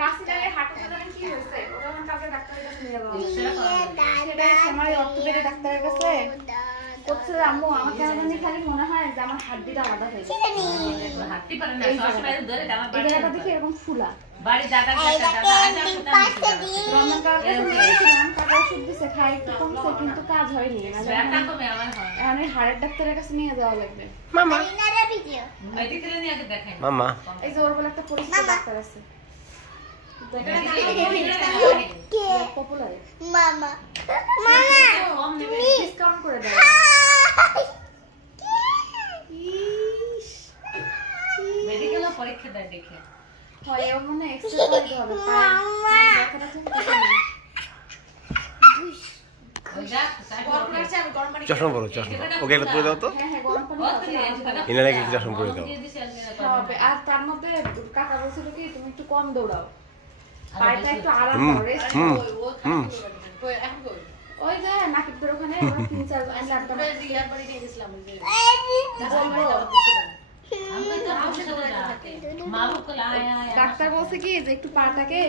কাশিটারে হাঁটুতে জানেন কি হয়েছে ওরা কালকে ডাক্তারের কাছে নিয়ে যাবো সেটা আমার অর্থোপেডিক ডাক্তারের কাছে করছে আম্মু আমার কেন জানি খালি মনে হয় যে আমার হাড়টা আলাদা হয়ে গেছে হাড়টি পারে না সবসময় ধরে আমার বাড়ি এটা দেখি এরকম ফুলা বাড়ি দাদা রমজান কাকা নিয়েছিলাম কাকা ওষুধ দিছে খাই একটু কমছে কিন্তু কাজ হয়নি ব্যথা কমে আমার হয় এখন এই হাড়ের ডাক্তারের কাছে নিয়ে যাওয়া লাগবে মামা মেডিকেলে নিয়ে আগে দেখাই মামা এই যে ওর বলে একটা পরিচিত ডাক্তার আছে পপুলার মামা ডিসকাউন্ট করে দেয় মেডিকেলে পরীক্ষা দেয় দেখে হয় ওর মনে এক্সট্রা করে দিতে হবে ব্যথাটা ঠিক আছে চশমা পরো চশমা ওকে একটা পরে দাও তো হ্যাঁ হ্যাঁ গরম পানি ইনারাকে চশমা পরে দাও হবে আর তার মধ্যে কাকা বলছিল কি তুমি একটু কম দৌড়াও পায়টা একটু আরাম হুম, করো রেস্ট হুম, হুম। ওই যে নাকিবদের ওখানে ওরা 3-4 জন ল্যাপটপ ডাক্তার বলছে কি যে একটু পাটাকে